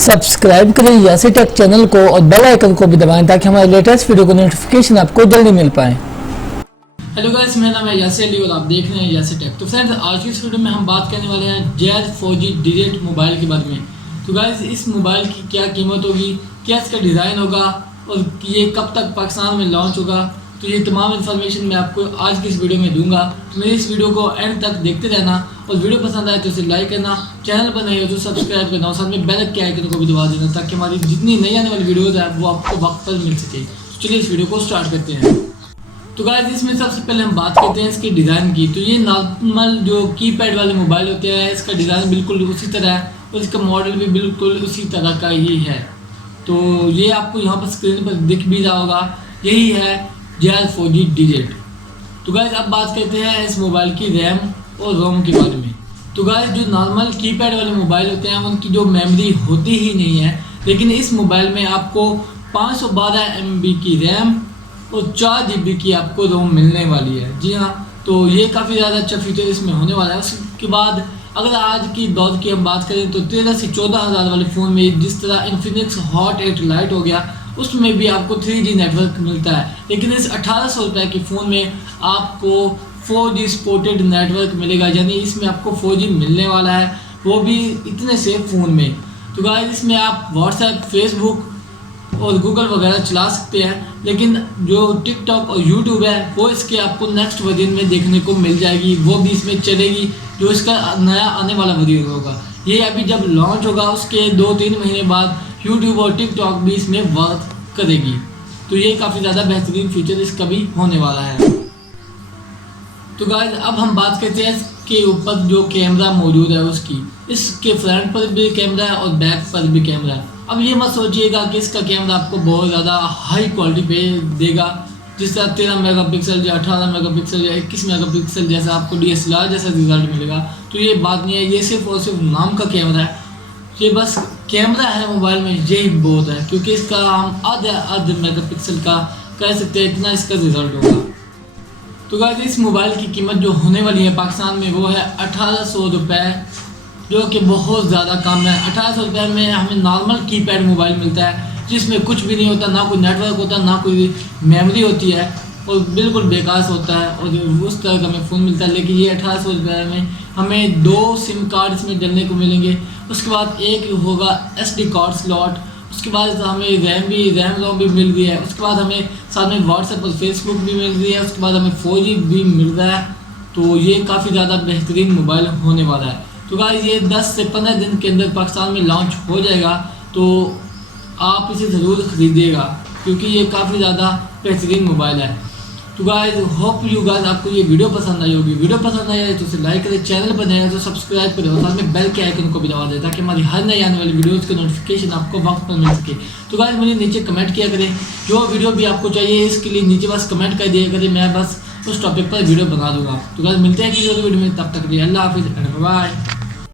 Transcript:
Subscribe करें Yasir take channel को और बेल आइकन को भी दबाएं ताकि हमारे लेटेस्ट वीडियो को नोटिफिकेशन आपको जल्दी मिल पाए। हेलो गाइस, मेरा नाम है यासिर और आप देख रहे हैं यासिर टेक। तो फ्रेंड्स, आज की इस वीडियो में हम बात करने वाले हैं जेड 4G डिजिट मोबाइल के बारे में। तो गाइस, इस मोबाइल की क्या कीमत होगी, क्या इसका डिज़ाइन होगा और ये कब तक पाकिस्तान में लॉन्च होगा, तो ये तमाम इन्फॉर्मेशन मैं आपको आज की इस वीडियो में दूंगा। तो मेरी इस वीडियो को एंड तक देखते रहना और वीडियो पसंद आए तो इसे लाइक करना, चैनल पर नए हो तो सब्सक्राइब करना और साथ में बेल के आइकन को भी दबा देना ताकि हमारी जितनी नई आने वाली वीडियोज़ है वो आपको वक्त पर मिल सके। तो चलिए इस वीडियो को स्टार्ट करते हैं। तो गाइस, इसमें सबसे पहले हम बात करते हैं इसके डिज़ाइन की। तो ये नॉर्मल जो कीपैड वाले मोबाइल होते हैं, इसका डिज़ाइन बिल्कुल उसी तरह है और इसका मॉडल भी बिल्कुल उसी तरह का ही है। तो ये आपको यहाँ पर स्क्रीन पर दिख भी रहा होगा, यही है जेड 4G डिजिट। तो गाइस, अब बात करते हैं इस मोबाइल की रैम और रोम के बारे में। तो गाइस, जो नॉर्मल कीपैड वाले मोबाइल होते हैं उनकी जो मेमोरी होती ही नहीं है, लेकिन इस मोबाइल में आपको 512 MB की रैम और 4 GB की आपको रोम मिलने वाली है। जी हाँ, तो ये काफ़ी ज़्यादा अच्छा फीचर इसमें होने वाला है। उसके बाद अगर आज की दौर की हम बात करें तो 13 से 14 हज़ार वाले फ़ोन में जिस तरह इन्फिनिक्स हॉट 8 लाइट हो गया, उसमें भी आपको 3G नेटवर्क मिलता है। लेकिन इस 1800 रुपये के फ़ोन में आपको 4G सपोर्टेड नेटवर्क मिलेगा, यानी इसमें आपको 4G मिलने वाला है, वो भी इतने से फ़ोन में। तो गाइस, इसमें आप व्हाट्सएप, फेसबुक और गूगल वगैरह चला सकते हैं, लेकिन जो टिकटॉक और यूट्यूब है वो इसके आपको नेक्स्ट वर्जन में देखने को मिल जाएगी, वो भी इसमें चलेगी जो इसका नया आने वाला वर्जन होगा। ये अभी जब लॉन्च होगा उसके 2-3 महीने बाद यूट्यूब और टिकटॉक भी इसमें वर्क करेगी। तो ये काफ़ी ज़्यादा बेहतरीन फीचर इसका भी होने वाला है। तो गाइस, अब हम बात करते हैं इसके ऊपर जो कैमरा मौजूद है उसकी। इसके फ्रंट पर भी कैमरा है और बैक पर भी कैमरा है। अब ये मत सोचिएगा कि इसका कैमरा आपको बहुत ज़्यादा हाई क्वालिटी पे देगा, जिस तरह 13 मेगापिक्सल या 18 मेगापिक्सल या 21 मेगापिक्सल जैसा आपको DSLR जैसा रिजल्ट मिलेगा। तो ये बात नहीं है, ये सिर्फ और सिर्फ नाम का कैमरा है। ये बस कैमरा है मोबाइल में, यही बहुत है, क्योंकि इसका हम आधे मेगापिक्सल का कह सकते हैं, इतना इसका रिजल्ट होगा। तो गाइस, इस मोबाइल की कीमत जो होने वाली है पाकिस्तान में वो है 1800 रुपये, जो कि बहुत ज़्यादा कम है। 1800 रुपये में हमें नॉर्मल कीपैड मोबाइल मिलता है जिसमें कुछ भी नहीं होता, ना कोई नेटवर्क होता, ना कोई मेमोरी होती है और बिल्कुल बेकार होता है और उस तरह का हमें फ़ोन मिलता है। लेकिन ये 1800 रुपये में हमें 2 सिम कार्ड इसमें डलने को मिलेंगे। उसके बाद एक होगा SD कार्ड स्लॉट, उसके बाद हमें रैम रोम भी मिल रही है, उसके बाद हमें साथ में व्हाट्सएप और फेसबुक भी मिल रही है, उसके बाद हमें 4G भी मिल रहा है। तो ये काफ़ी ज़्यादा बेहतरीन मोबाइल होने वाला है। तो गाइस, ये 10 से 15 दिन के अंदर पाकिस्तान में लॉन्च हो जाएगा, तो आप इसे ज़रूर ख़रीदिएगा क्योंकि ये काफ़ी ज़्यादा बेहतरीन मोबाइल है। तो गाइस, होप यू गाइस आपको ये वीडियो पसंद आई होगी। वीडियो पसंद आई है तो उसे लाइक करें, चैनल पर नए हैं तो सब्सक्राइब करें और साथ में बेल के आइकन को भी दबा दें ताकि हमारी हर नई आने वाली वीडियोज़ की नोटिफिकेशन आपको वक्त पर मिल सके। तो गाइस, मुझे नीचे कमेंट किया करें, जो वीडियो भी आपको चाहिए इसके लिए नीचे बस कमेंट कर दिया करें, मैं बस उस टॉपिक पर वीडियो बना दूँगा। तो गाइस, मिलते हैं किसी और वीडियो में, तब तक के लिए अल्लाह हाफिज़ एंड बाय।